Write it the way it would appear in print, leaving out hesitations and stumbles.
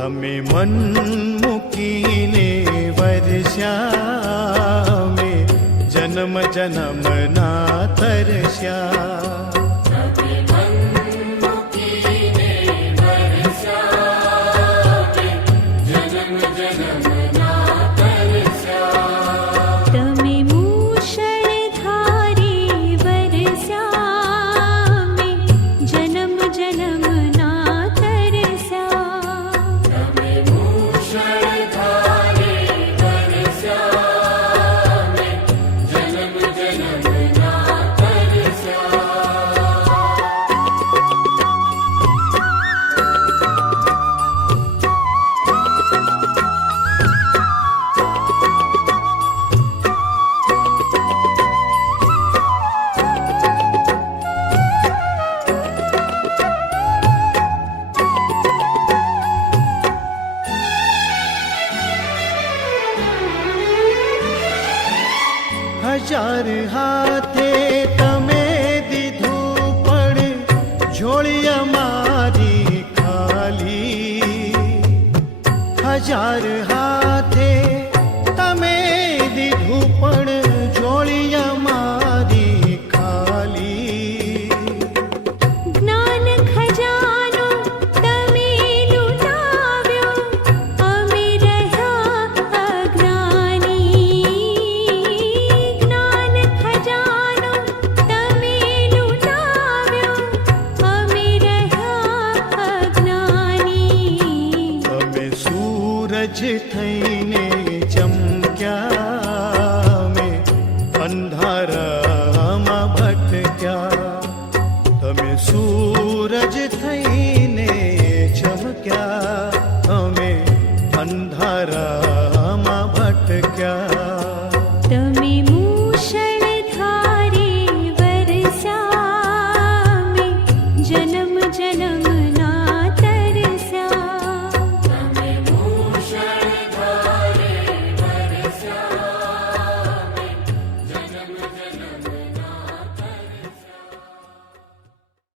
તમે મન મૂકીને વર્ષ્યા મેં જન્મ જન્મના તરસ્યા. હજાર હાથે તમે દીધું પણ ઝોળી અમારી ખાલી. હજાર હાથે તમે દીધું પણ ઝોળી અમારી ખાલી. જ્ઞાન ખજાનો તમે લૂંટાવ્યો, અમે રહ્યા અજ્ઞાની. જ્ઞાન ખજાનો તમે લૂંટાવ્યો, અમે રહ્યા અજ્ઞાની. અમે સૂરજ થઈને ચમક્યા મેં અંધારામાં ભટક્યા. તમે સૂરજ થઈને ચમક્યા, અમે અંધારામાં ભટક્યા. તમે